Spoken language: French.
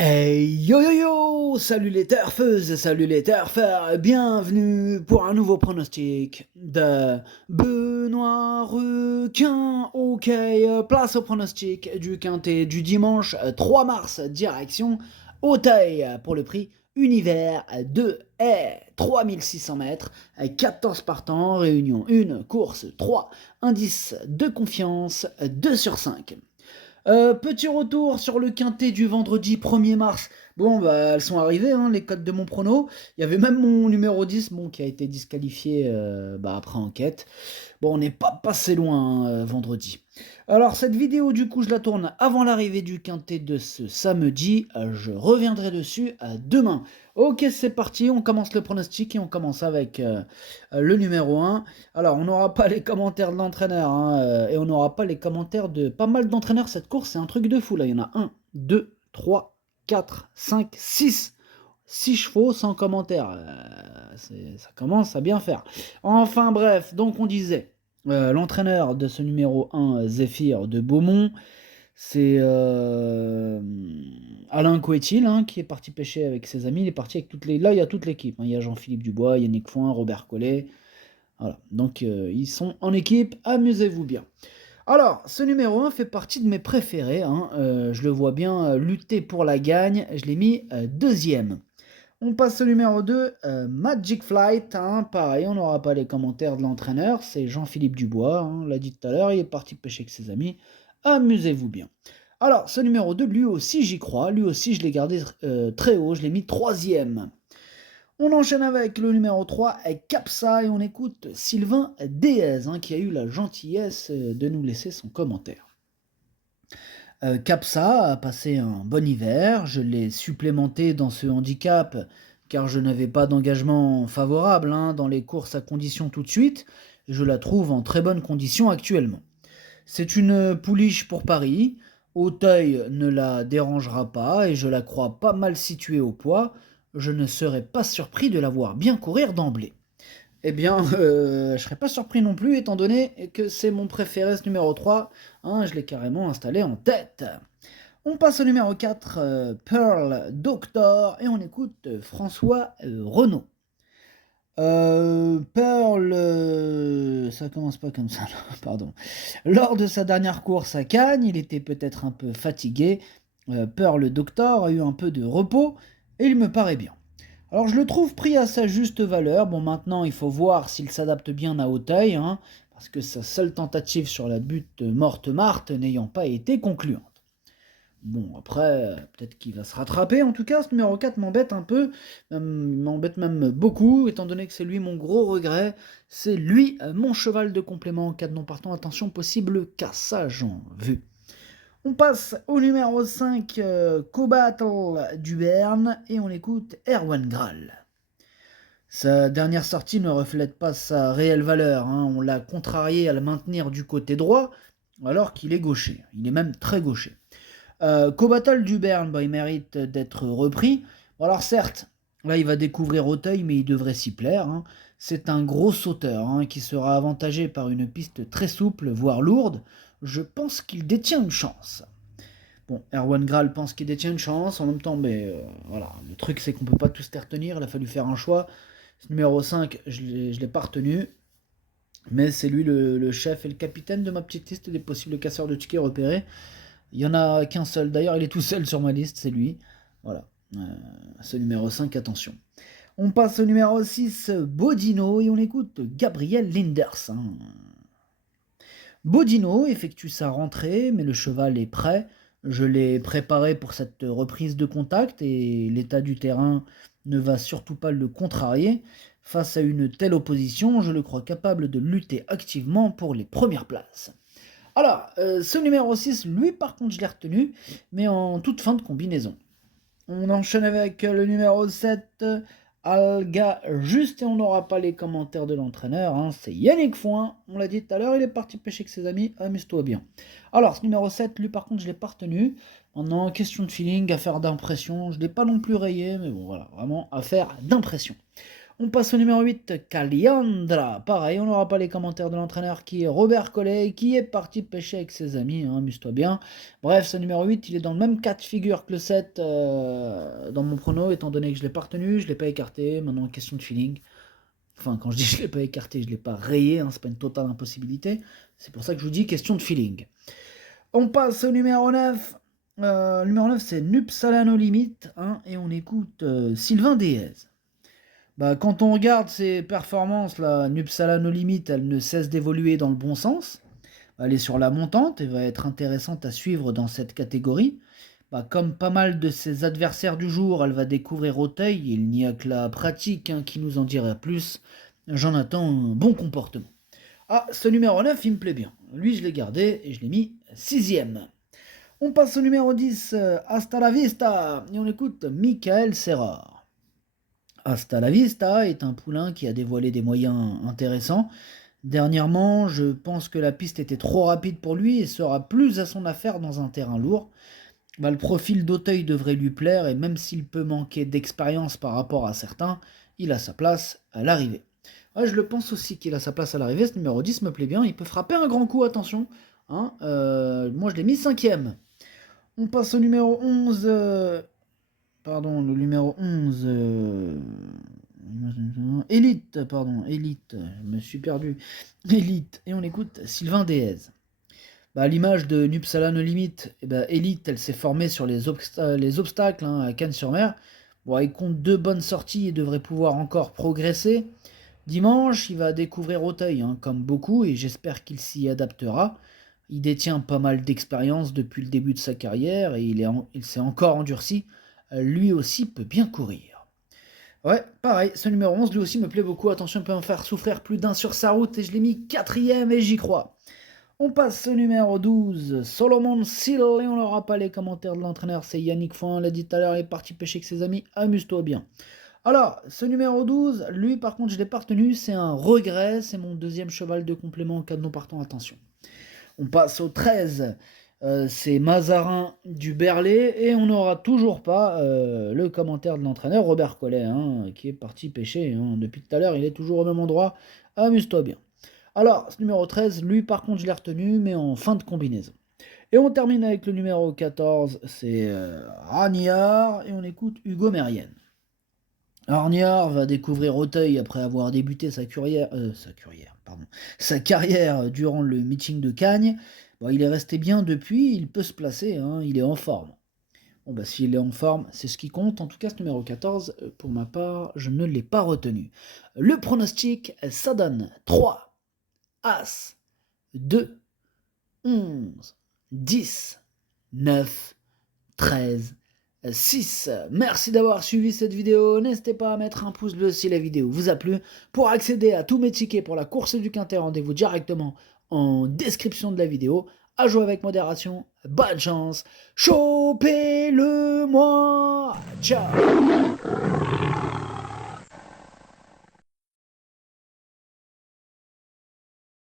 Hey yo yo yo! Salut les turfeuses, salut les turfeurs, bienvenue pour un nouveau pronostic de Benoît Requin. Ok, place au pronostic du quintet du dimanche 3 mars, direction Auteuil pour le prix Univers de Haie, 3600 mètres, 14 partants, réunion 1, course 3, indice de confiance 2 sur 5. Petit retour sur le quintet du vendredi 1er mars. Bon, bah, elles sont arrivées, hein, les codes de mon prono. Il y avait même mon numéro 10, bon, qui a été disqualifié après enquête. Bon, on n'est pas passé loin vendredi. Alors, cette vidéo, du coup, je la tourne avant l'arrivée du quintet de ce samedi. Je reviendrai dessus demain. Ok, c'est parti, on commence le pronostic et on commence avec le numéro 1. Alors, on n'aura pas les commentaires de l'entraîneur et on n'aura pas les commentaires de pas mal d'entraîneurs. Cette course, c'est un truc de fou. Là, il y en a 1, 2, 3, 4, 5, 6. 6 chevaux sans commentaire. Ça commence à bien faire. Enfin bref, donc on disait, l'entraîneur de ce numéro 1, Zéphyr de Beaumont, c'est Alain Coetil, hein, qui est parti pêcher avec ses amis. Il est parti avec toutes les. Là, il y a toute l'équipe, hein. Il y a Jean-Philippe Dubois, Yannick Foin, Robert Collet. Voilà. Donc, ils sont en équipe. Amusez-vous bien. Alors, ce numéro 1 fait partie de mes préférés, hein. Je le vois bien lutter pour la gagne. Je l'ai mis deuxième. On passe au numéro 2, Magic Flight, hein, pareil, on n'aura pas les commentaires de l'entraîneur, c'est Jean-Philippe Dubois, hein, on l'a dit tout à l'heure, il est parti pêcher avec ses amis, amusez-vous bien. Alors, ce numéro 2, lui aussi j'y crois, lui aussi je l'ai gardé très haut, je l'ai mis troisième. On enchaîne avec le numéro 3, Capsa, et on écoute Sylvain Déez, hein, qui a eu la gentillesse de nous laisser son commentaire. Capsa a passé un bon hiver, je l'ai supplémenté dans ce handicap car je n'avais pas d'engagement favorable, hein, dans les courses à condition tout de suite, et je la trouve en très bonne condition actuellement. C'est une pouliche pour Paris, Auteuil ne la dérangera pas et je la crois pas mal située au poids, je ne serais pas surpris de la voir bien courir d'emblée. Eh bien, je serais pas surpris non plus, étant donné que c'est mon préféré, ce numéro 3. Hein, je l'ai carrément installé en tête. On passe au numéro 4, Pearl Doctor, et on écoute François Renaud. Pearl, ça commence pas comme ça, là, pardon. Lors de sa dernière course à Cannes, il était peut-être un peu fatigué. Pearl Doctor a eu un peu de repos, et il me paraît bien. Alors je le trouve pris à sa juste valeur. Bon, maintenant il faut voir s'il s'adapte bien à Auteuil, hein, parce que sa seule tentative sur la butte morte-marte n'ayant pas été concluante. Bon, après, peut-être qu'il va se rattraper. En tout cas, ce numéro 4 m'embête un peu, m'embête même beaucoup, étant donné que c'est lui mon gros regret. C'est lui mon cheval de complément en cas de non partant. Attention, possible cassage en vue. On passe au numéro 5, Co-Battle du Berne, et on écoute Erwan Graal. Sa dernière sortie ne reflète pas sa réelle valeur, hein. On l'a contrarié à le maintenir du côté droit, alors qu'il est gaucher. Il est même très gaucher. Co-Battle du Berne, bah, il mérite d'être repris. Bon, alors certes, là il va découvrir Auteuil, mais il devrait s'y plaire, hein. C'est un gros sauteur, hein, qui sera avantagé par une piste très souple, voire lourde. Je pense qu'il détient une chance. Bon, Erwan Graal pense qu'il détient une chance, en même temps, mais voilà, le truc c'est qu'on peut pas tous les retenir, il a fallu faire un choix. Ce numéro 5, je l'ai pas retenu, mais c'est lui le chef et le capitaine de ma petite liste des possibles casseurs de tickets repérés. Il y en a qu'un seul, d'ailleurs il est tout seul sur ma liste, c'est lui. Voilà, ce numéro 5, attention. On passe au numéro 6, Bodino, et on écoute Gabriel Linders, hein. Bodino effectue sa rentrée, mais le cheval est prêt. Je l'ai préparé pour cette reprise de contact et l'état du terrain ne va surtout pas le contrarier. Face à une telle opposition, je le crois capable de lutter activement pour les premières places. Alors, ce numéro 6, lui par contre je l'ai retenu, mais en toute fin de combinaison. On enchaîne avec le numéro 7, Alga Juste, et on n'aura pas les commentaires de l'entraîneur, hein. C'est Yannick Foin, on l'a dit tout à l'heure, il est parti pêcher avec ses amis, amuse-toi bien. Alors, ce numéro 7, lui par contre je ne l'ai pas retenu. Maintenant, question de feeling, affaire d'impression, je ne l'ai pas non plus rayé, mais bon voilà, vraiment affaire d'impression. On passe au numéro 8, Caliandra. Pareil, on n'aura pas les commentaires de l'entraîneur qui est Robert Collet, qui est parti pêcher avec ses amis, hein, amuse-toi bien. Bref, ce numéro 8, il est dans le même cas de figure que le 7 dans mon prono, étant donné que je ne l'ai pas retenu, je ne l'ai pas écarté, maintenant question de feeling. Enfin, quand je dis je ne l'ai pas écarté, je ne l'ai pas rayé, hein, c'est pas une totale impossibilité. C'est pour ça que je vous dis question de feeling. On passe au numéro 9. Le numéro 9, c'est Nupsala No Limit, hein, et on écoute Sylvain Déez. Bah, quand on regarde ses performances, la Nupsala No Limit, elle ne cesse d'évoluer dans le bon sens. Elle est sur la montante et va être intéressante à suivre dans cette catégorie. Bah, comme pas mal de ses adversaires du jour, elle va découvrir Auteuil. Il n'y a que la pratique qui nous en dira plus. J'en attends un bon comportement. Ah, ce numéro 9, il me plaît bien. Lui, je l'ai gardé et je l'ai mis 6ème. On passe au numéro 10, Hasta la Vista. Et on écoute Michael Serrar. Hasta la Vista est un poulain qui a dévoilé des moyens intéressants. Dernièrement, je pense que la piste était trop rapide pour lui et sera plus à son affaire dans un terrain lourd. Bah, le profil d'Auteuil devrait lui plaire et même s'il peut manquer d'expérience par rapport à certains, il a sa place à l'arrivée. Ouais, je le pense aussi qu'il a sa place à l'arrivée, ce numéro 10 me plaît bien, il peut frapper un grand coup, attention. Hein, moi je l'ai mis 5ème. On passe au numéro 11. Le numéro 11. Élite, je me suis perdu. Élite, et on écoute Sylvain Déez. Bah, à l'image de Nupsala No Limit, Élite, elle s'est formée sur les obstacles à Cannes-sur-Mer. Bon, il compte 2 bonnes sorties et devrait pouvoir encore progresser. Dimanche, il va découvrir Auteuil, comme beaucoup, et j'espère qu'il s'y adaptera. Il détient pas mal d'expérience depuis le début de sa carrière et il s'est encore endurci. Lui aussi peut bien courir. Ouais, pareil, ce numéro 11, lui aussi me plaît beaucoup. Attention, il peut en faire souffrir plus d'un sur sa route et je l'ai mis 4ème et j'y crois. On passe au numéro 12, Solomon Seal, et on n'aura pas les commentaires de l'entraîneur, c'est Yannick Foin, l'a dit tout à l'heure, il est parti pêcher avec ses amis, amuse-toi bien. Alors, ce numéro 12, lui par contre je ne l'ai pas retenu, c'est un regret, c'est mon 2e cheval de complément en cas de non partant, attention. On passe au 13, c'est Mazarin du Berlay, et on n'aura toujours pas le commentaire de l'entraîneur Robert Collet, qui est parti pêcher, depuis tout à l'heure, il est toujours au même endroit, amuse-toi bien. Alors, ce numéro 13, lui par contre je l'ai retenu, mais en fin de combinaison. Et on termine avec le numéro 14, c'est Ragnard, et on écoute Hugo Mérienne. Ragnard va découvrir Auteuil après avoir débuté sa carrière durant le meeting de Cagnes. Bon, il est resté bien depuis, il peut se placer, il est en forme. Bon, bah, s'il est en forme, c'est ce qui compte. En tout cas, ce numéro 14, pour ma part, je ne l'ai pas retenu. Le pronostic, ça donne 3, As, 2, 11, 10, 9, 13, 6. Merci d'avoir suivi cette vidéo. N'hésitez pas à mettre un pouce bleu si la vidéo vous a plu. Pour accéder à tous mes tickets pour la course du Quintet, rendez-vous directement en description de la vidéo. À jouer avec modération. Bonne chance. Chopez-le-moi. Ciao.